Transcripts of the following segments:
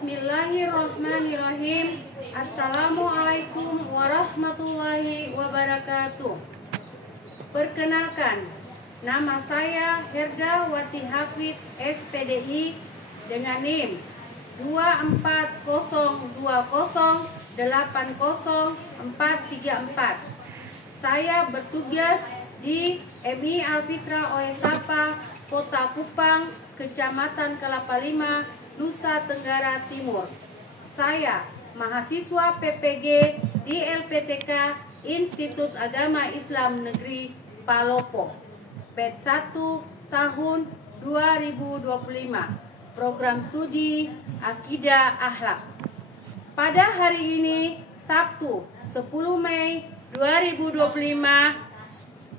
Bismillahirrahmanirrahim. Assalamualaikum warahmatullahi wabarakatuh. Perkenalkan, nama saya Herda Wati Hafid SPDI dengan NIM 24020800434. Saya bertugas di MI Alfitra Oesapa, Kota Kupang, Kecamatan Kelapa Lima, Nusa Tenggara Timur. Saya mahasiswa PPG di LPTK Institut Agama Islam Negeri Palopo, PET 1 tahun 2025, program studi Akidah Akhlak. Pada hari ini, Sabtu 10 Mei 2025,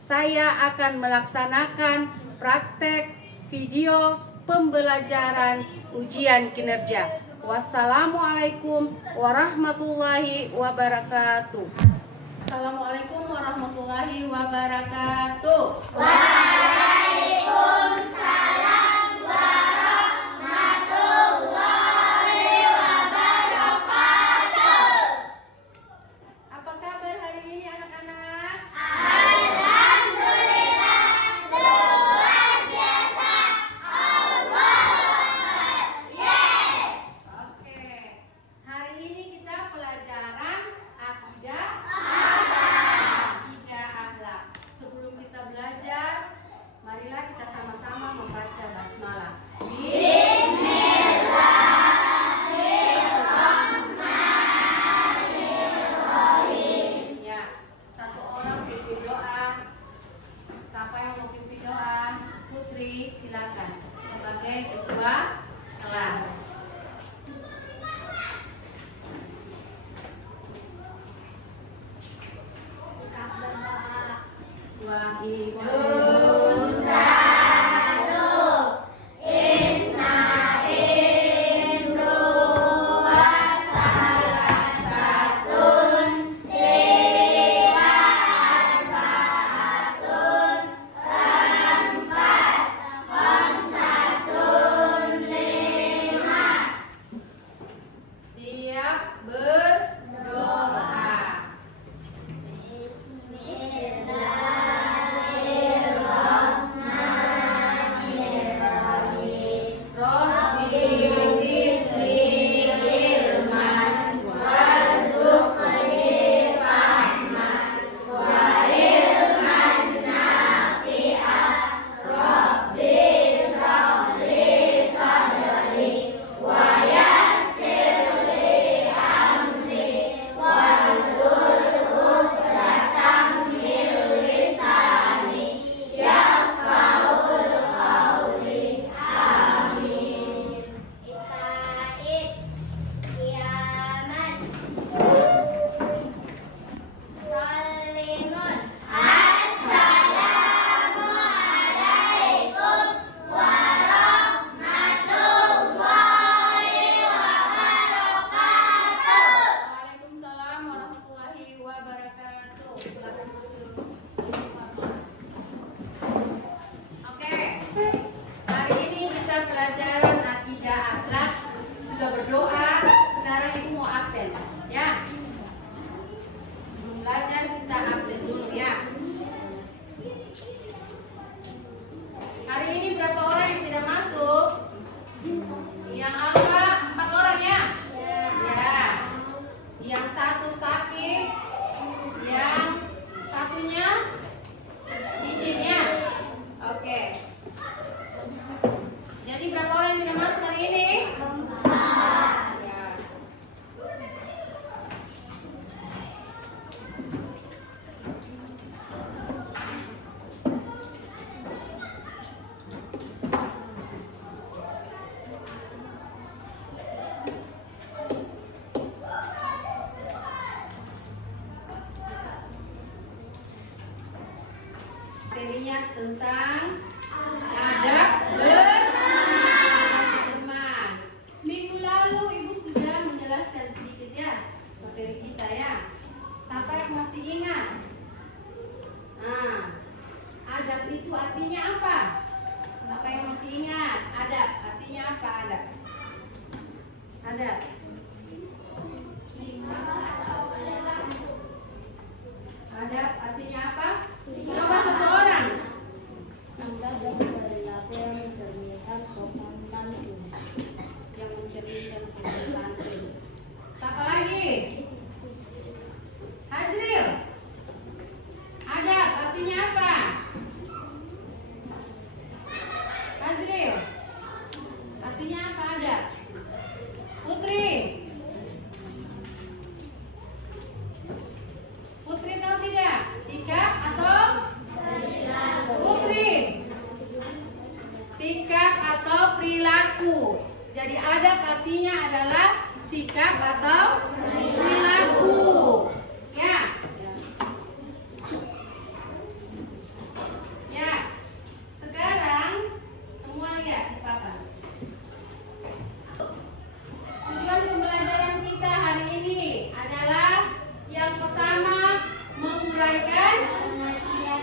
saya akan melaksanakan praktek video pembelajaran ujian kinerja. Wassalamualaikum warahmatullahi wabarakatuh. Assalamualaikum warahmatullahi wabarakatuh. Waalaikumsalam warahmatullahi wabarakatuh. Apa kabar hari ini anak-anak? Alhamdulillah, luar biasa. Allah, yes. Oke. Hari ini kita pelajaran akidah akhlak. Sebelum kita belajar, marilah kita sama-sama membaca basmalah. Bismillahirrahmanirrahim. Ya, satu orang pimpin doa. Siapa yang mau pimpin doa? Putri, silakan sebagai ketua kelas. Waalaikumsalam. Isnain dua salasatun tiga arbaatun empat khamsatun lima. Siap berdoa. Rabbi zidni ilman warzuqni fahman wa ilman nafi'ah. Rabbi ishrah li sadri wa yassir li amri wahlul 'uqdatam min lisani yafqahul qawli. Istain, Yaman, Salimun. Assalamualaikum warahmatullahi wabarakatuh. Waalaikumsalam warahmatullahi wabarakatuh. Silakan duduk. Oke, hari ini kita pelajaran akidah akhlak. Sudah berdoa, sekarang ibu mau absen, ya. Sebelum belajar kita absen dulu ya. Hari ini berapa orang yang tidak masuk? Yang alfa 4 orang ya? Ya. Yang satu sakit, yang satunya izin ya. Oke. Jadi berapa orang yang tidak masuk hari ini? Ya. Materinya tentang adab berteman. Minggu lalu ibu sudah menjelaskan sedikit ya materi kita ya. Siapa yang masih ingat? Nah, adab itu artinya apa? Siapa yang masih ingat? Adab artinya apa? Adab Adab. Adab artinya apa? Coba satu orang. Sikap dan perilaku yang mencerminkan sopan santun. Yang mencerminkan sopan santun. Siapa lagi? Hadril. Adab artinya apa? Hadril. Artinya apa adab? Putri. Putri tahu tidak? Sikap atau Putri? Sikap atau perilaku. Jadi adab artinya adalah sikap atau perilaku. Ya. Ya. Sekarang semua lihat di papan. Tujuan pembelajaran kita hari ini adalah yang pertama menguraikan pengertian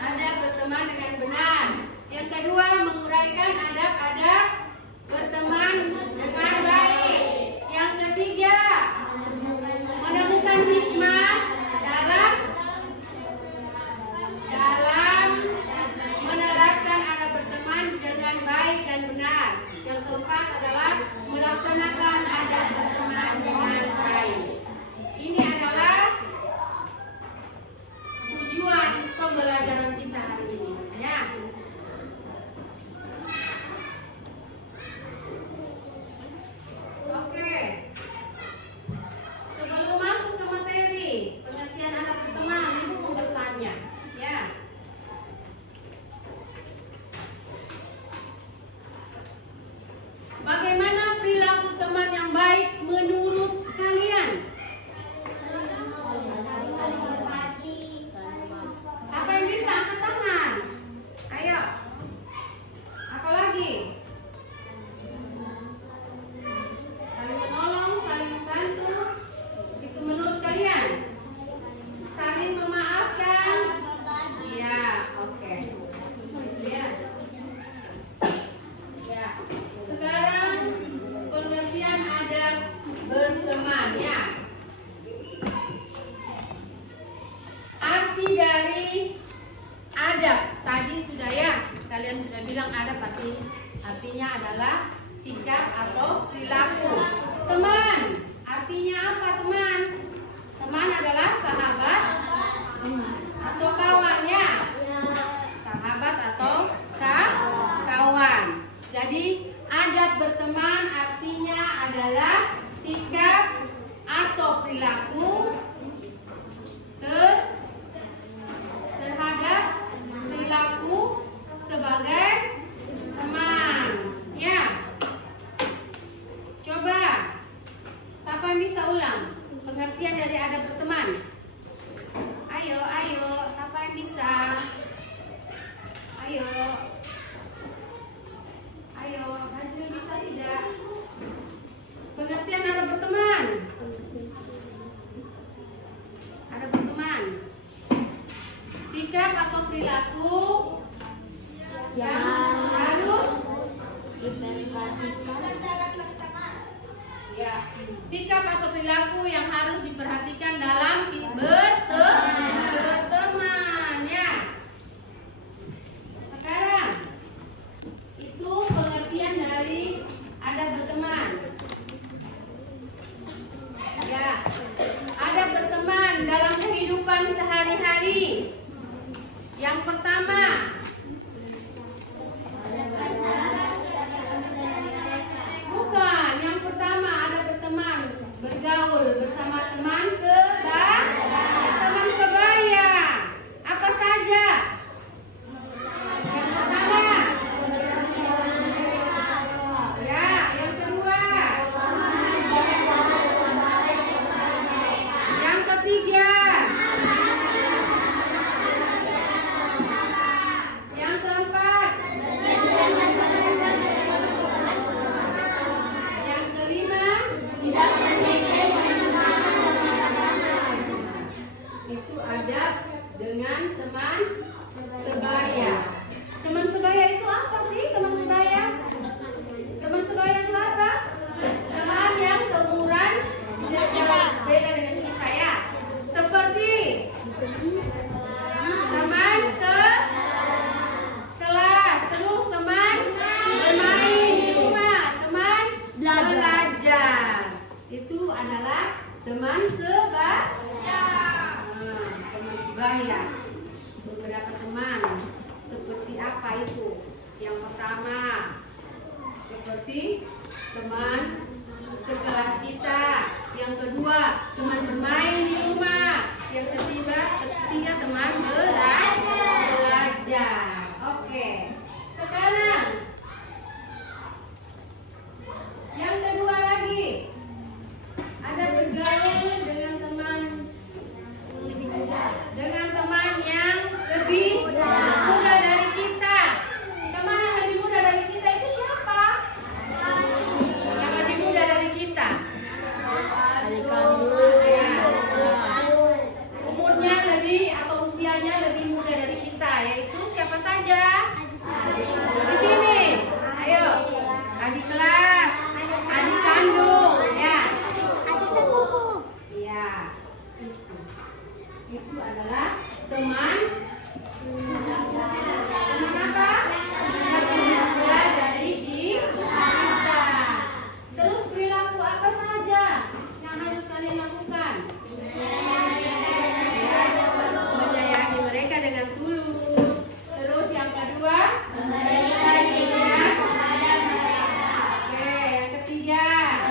adab berteman dengan benar. Yang kedua menguraikan adab berteman dengan baik. Yang ketiga menemukan hikmah dalam menerapkan adab berteman dengan baik dan benar. Yang keempat adalah melaksanakan adab berteman dengan baik. Ini adalah tujuan pembelajaran kita hari ini. Ya. Oke. Sebelum masuk ke materi pengertian adab berteman, Ibu mau bertanya. Ya. Bagaimana perilaku teman yang baik menurut kalian? Apa yang bisa angkat tangan? Ayo. Apalagi? Saling menolong, saling membantu. Itu menurut kalian? Saling memaafkan? Iya, oke. Ya. Ya. Sekarang pengertian adab berteman ya. Arti dari adab tadi sudah ya. Kalian sudah bilang adab artinya adalah sikap atau perilaku. Teman, artinya apa teman? Teman adalah sahabat atau kawan ya. Sahabat atau kawan. Jadi adab berteman artinya adalah sikap atau perilaku terhadap perilaku sebagai teman. Ya. Coba, siapa yang bisa ulang pengertian dari adab berteman? Ayo, siapa yang bisa? Ayo, Hadril bisa tidak? Pengertian adab berteman. Adab berteman. Sikap atau perilaku yang harus ya, sikap atau perilaku yang harus diperhatikan dalam berteman ya. Sekarang itu pengertian dari adab berteman. Ya, adab berteman dalam kehidupan sehari-hari. Yang pertama, bukan. Yang pertama adab berteman bergaul bersama teman sebaya. saja? Di sini. Ayo. Adik kelas, adik kandung, ya. Iya. Itu adalah teman. Teman apa? Teman dari kita. Terus perilaku apa saja yang harus kalian lakukan? Menyayangi mereka dengan tulus. Terus yang kedua, memberikan hadiah kepada mereka. Oke, yang ketiga,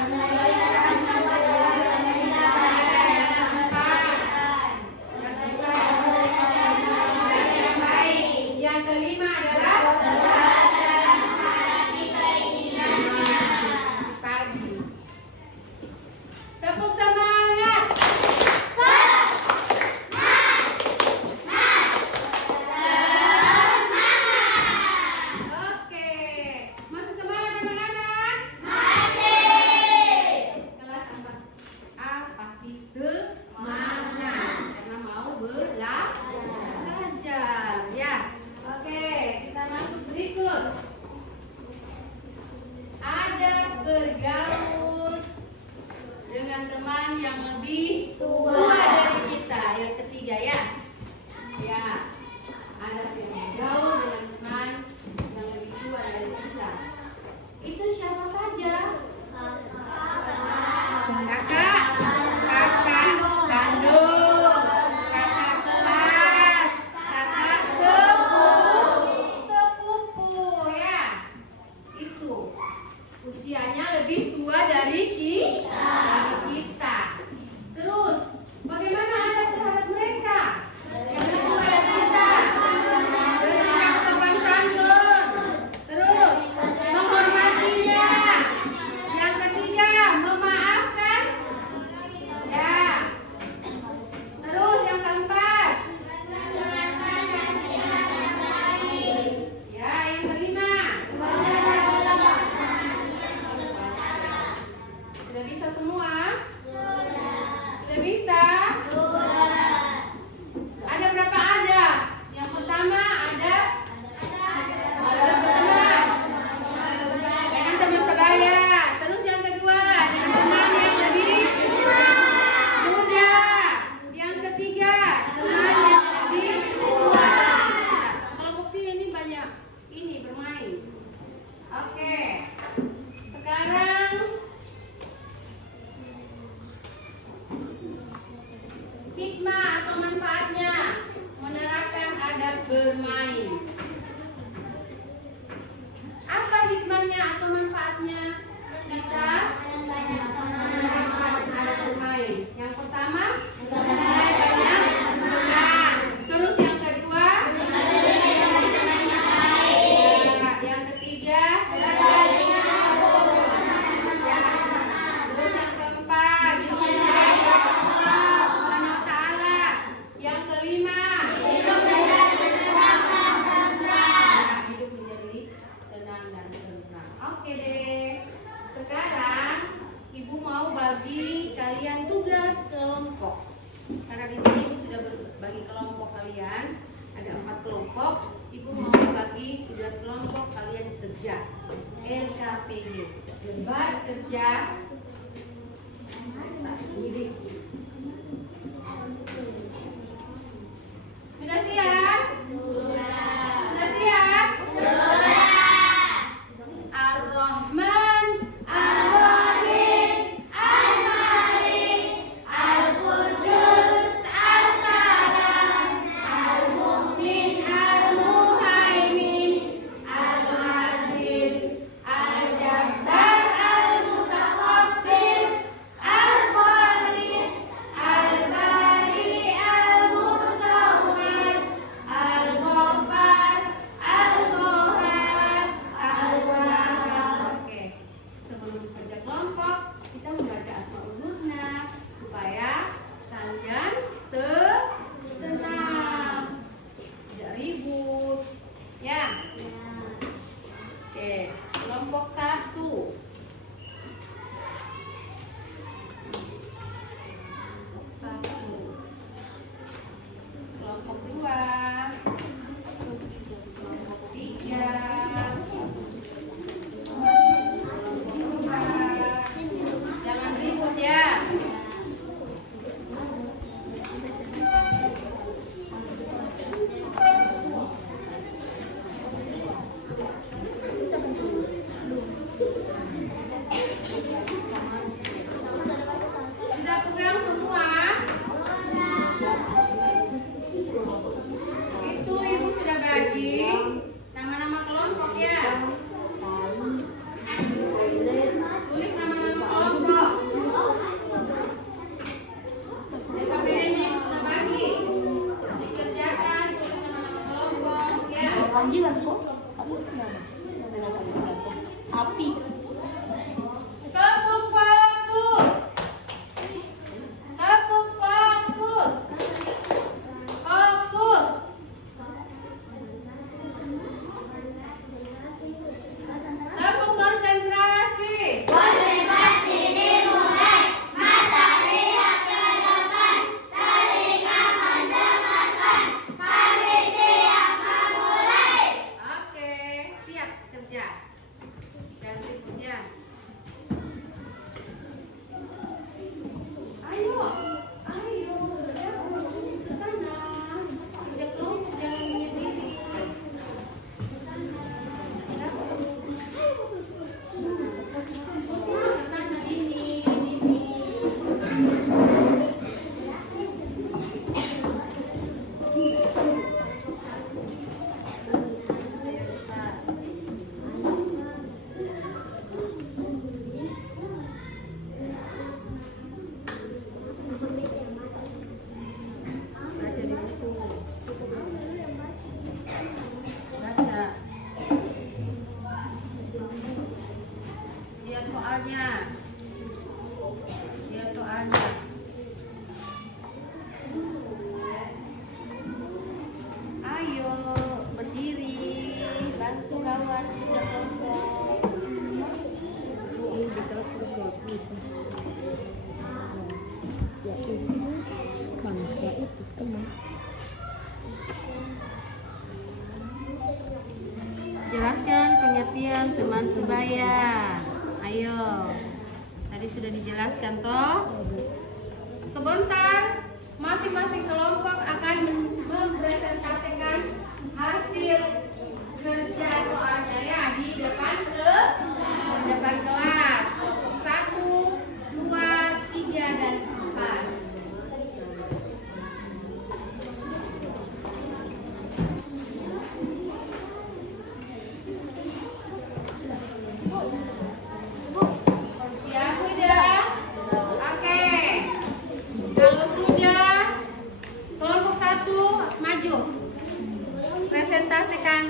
memberikan pelajaran yang baik. Yang kelima adalah pagi. Tepuk semangat. Oke, masih semangat anak-anak? Masih. Kelas A pasti semangat karena mau belajar, ya. Oke, kita masuk berikut. Ada bergaul dengan teman yang lebih tua dari kita. Yang ketiga, ya. Ya. Ada yang bergaul dengan teman yang lebih tua dari kita. Itu siapa saja? Kakak, kandung, kakak kelas, kakak sepupu, ya. Itu usianya lebih tua dari kita. Terus, bagaimana Anda terhadap mereka? Yang lebih tua dari kita. Bersikap sopan santun. Terus, menghormatinya. Yang ketiga, memaafkan. Ya. Terus yang keempat, ya, yang kelima. Sudah bisa semua? Sudah bisa? Ada berapa ada? Yang pertama ada berteman dengan teman sebaya. Terus yang kedua dengan teman yang lebih muda. Yang ketiga teman yang lebih tua. Kelompok sini ini banyak ini bermain. Oke. Sekarang hikmah atau manfaatnya menerapkan adab bermain. Apa hikmahnya atau manfaatnya kita menerapkan adab bermain? Yang pertama, banyak teman. Terus yang kedua, yang ketiga, terus yang keempat, dicintai Allah Subhanahu wa Ta'ala. Yang kelima, hidup menjadi tenang dan tentram. Oke deh. Sekarang Ibu mau bagi kalian tugas kelompok. Karena di sini Ibu sudah berbagi kelompok kalian. Ada 4 kelompok. Ibu mau bagi tugas kelompok kalian kerja. LKPG. Lebar kerja. Ini. Sudah siap? Sudah siap? Ar-Rahman, Ar-Rahim, Al-Malik, Al-Qudus, As-Salam, Al-Mu'min, Al-Muhaimin, Al-Aziz, Al-Jabbar, Al-Mutakabbir, Al-Khaliq, Al-Bari, Al-Musawwir, Al-Ghaffar, Al-Qahhar, Al-Wahhab. Oke. Sebelum kerja kelompok, kita membaca Asmaul Husna supaya kalian tenang, tidak ribut, ya. Oke, kelompok 1. Kelompok 2. panggilan kok. Api. Tepuk fokus. Tepuk fokus. Fokus. Tepuk konsentrasi. Konsentrasi dimulai, mata lihat ke depan, telinga mendengarkan, kami siap memulai. Oke, siap kerja. Ganti kerja. Ayo, ayo, ke sana. Ajak kelompok, jangan menyendiri. Fokusnya ke sana, ini. Baca di buku. Baca. Lihat soalnya. Lihat soalnya. Ayo berdiri, bantu kawan kerja kelompok. Ini di kelas ya itu kan ya itu teman. Jelaskan pengertian teman sebaya. Ayo. Tadi sudah dijelaskan toh? Sebentar, masing-masing kelompok akan mempresentasikan hasil kerja soalnya ya di depan kelas. Kelompok 1, 2, 3 dan 4. Ya sudah. Oke. Kalau sudah, kelompok 1 maju. Presentasikan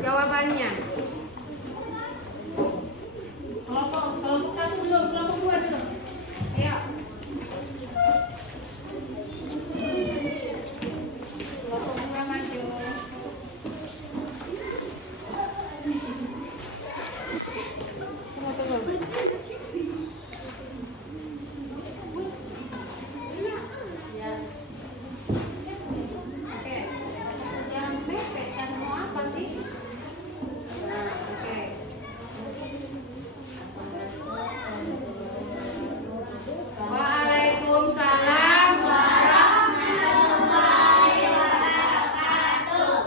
jawabannya. Kelompok 1 belum, kelompok 2 dulu. Ayo. Kelompok 2 maju. Tunggu. Ya. Oke. Jangan mepet, kan mau apa sih? Nah, oke. Waalaikumsalam warahmatullahi wabarakatuh.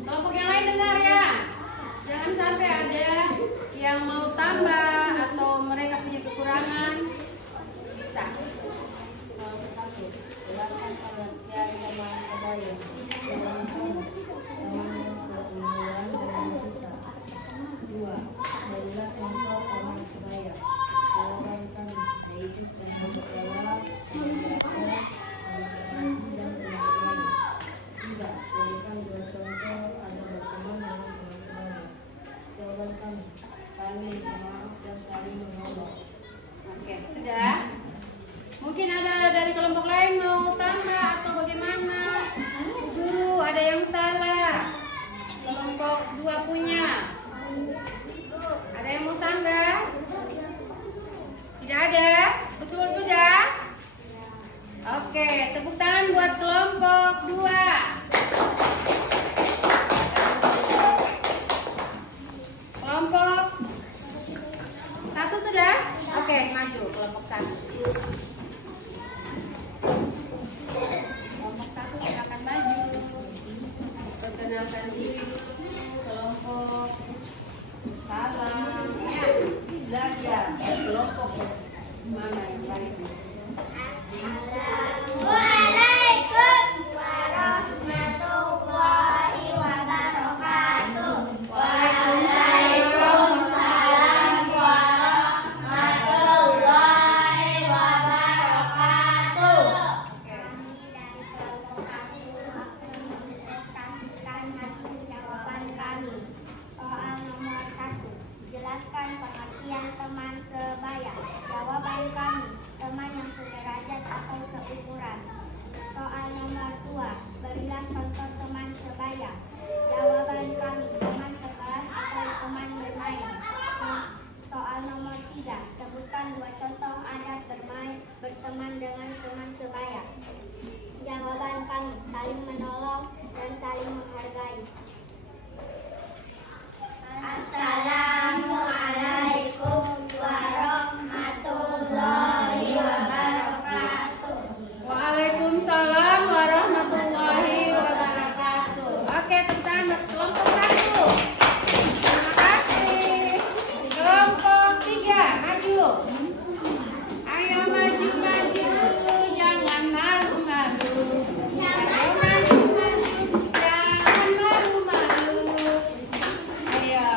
Kelompok yang lain dengar ya. Jangan sampai ada yang mau tambah atau mereka punya kekurangan. Bisa. Kelompok 1, jelaskan pengertian teman sebaya. Teman kamu, teman yang seumuran dengan kita. 2, berilah contoh teman sebaya. Jawaban kami, yaitu kelompok kelas, kelompok dan teman sebaya. 3, berikan 2 contoh ada berteman dengan teman sebaya. Jawaban kami, saling memaaf dan saling menolong. Oke, sudah. Mungkin ada dari kelompok lain mau tambah atau bagaimana? Guru, ada yang salah. Kelompok 2 punya. Ada yang mau sanggah? Tidak ada? Betul sudah? Oke, tepuk tangan buat kelompok 2. Kelompok 1 sudah? Oke, maju kelompok 1. Kelompok 1 silakan maju. Perkenalkan diri dulu kelompok. Salam ya. Belajar kelompok mana yang baik. Waalaikumsalam warahmatullahi wabarakatuh. Waalaikumsalam warahmatullahi 3. Sebutkan 2 contoh adat berteman dengan teman sebaya. Jawaban kami: saling menolong dan saling menghargai. Assalamualaikum warahmatullahi wabarakatuh. Waalaikumsalam warahmatullahi wabarakatuh. Oke, teman kelompok 1. Terima kasih. Kelompok 3, maju. Ayo maju, jangan malu-malu. Ayo maju, jangan malu-malu. Ayo,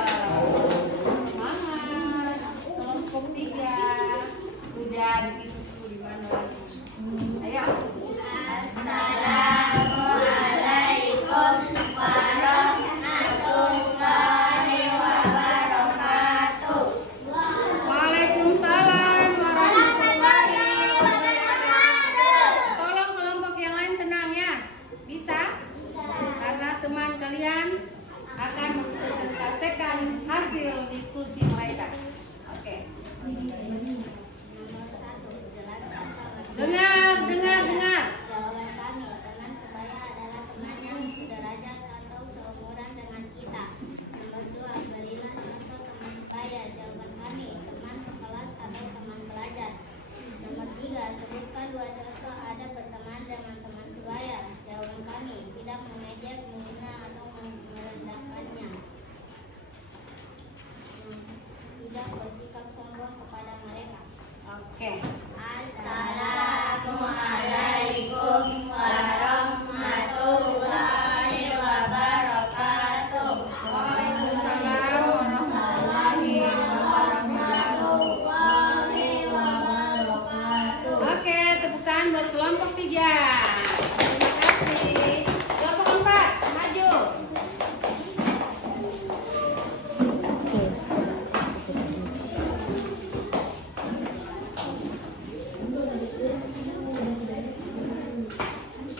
semangat. Kelompok 3 sudah di situ di mana lagi? Ayo. Assalamualaikum warahmatullahi wabarakatuh. Waalaikumsalam warahmatullahi wabarakatuh. Tolong kelompok yang lain tenang ya. Bisa? Karena teman kalian akan mempresentasikan hasil diskusi mereka. Oke. Dengar. Jawaban kami: teman sebaya adalah teman yang sederajat atau seumuran dengan kita. Nomor 2, berilah contoh teman sebaya. Jawaban kami: teman sekelas atau teman belajar. Nomor 3, sebutkan 2 contoh adat berteman dengan teman sebaya. Jawaban kami: tidak mengejek, menghina atau merendahkannya. Tidak bersikap sombong kepada mereka. Oke. Assalamualaikum warahmatullahi wabarakatuh. Waalaikumsalam warahmatullahi wabarakatuh. Oke, tepuk tangan buat kelompok 3. Terima kasih. Kelompok 4, maju.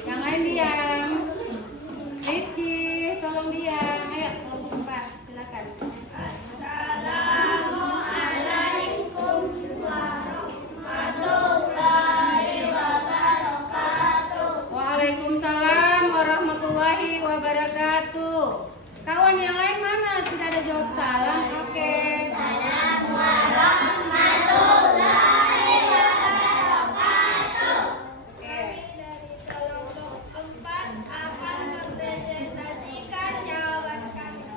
Yang lain diam. Rizky, tolong diam. Ayo, kelompok 4, silakan. Assalamualaikum warahmatullahi wabarakatuh. Waalaikumsalam warahmatullahi wabarakatuh. Kawan yang lain mana? Tidak ada jawab salam. Oke. Warahmatullahi wabarakatuh. Oke. Dari kelompok 4 akan mempresentasikan jawaban kami.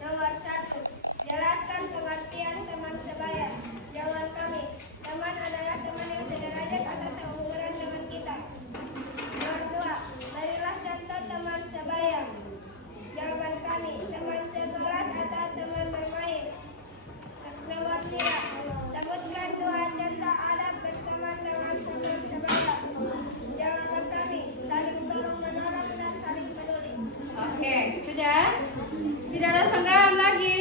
Nomor 1, jelaskan pengertian teman sebaya. Jawaban kami: teman adalah teman yang sederajat atau seumuran dengan kita. Nomor 2, berilah contoh teman sebaya. Jawaban kami: teman sekelas atau teman bermain. Nomor 3, sebutkan 2 contoh adat berteman dengan teman sebaya. Jawaban kami: saling tolong menolong dan saling peduli. Oke, sudah? Tidak ada sanggahan lagi?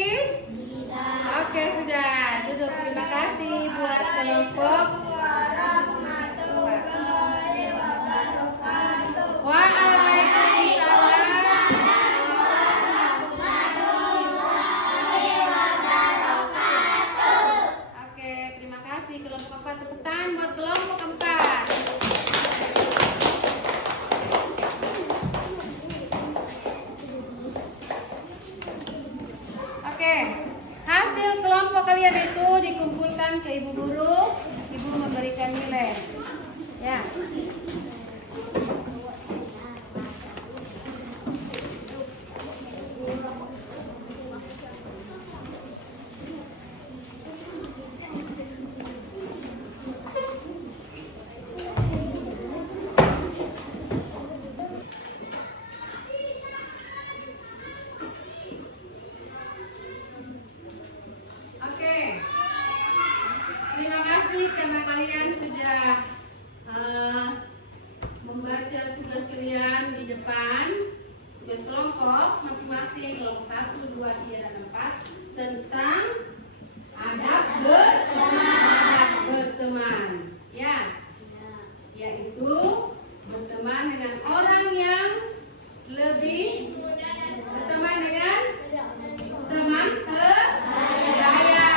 Oke, sudah. Duduk. Terima kasih buat kelompok. Warahmatullahi wabarakatuh. Waalaikumsalam. Oke, terima kasih kelompok 4. Tepuk tangan buat kelompok 4. Oke, hasil kelompok kalian itu dikumpulkan ke ibu guru. Ibu memberikan nilai. Ya. Oke. Terima kasih karena kalian sudah membaca tugas kalian di depan. Tugas kelompok masing-masing, kelompok 1, 2, 3, dan 4 tentang adab berteman. Ya. Yaitu berteman dengan orang yang lebih berteman dengan teman sebaya.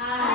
A.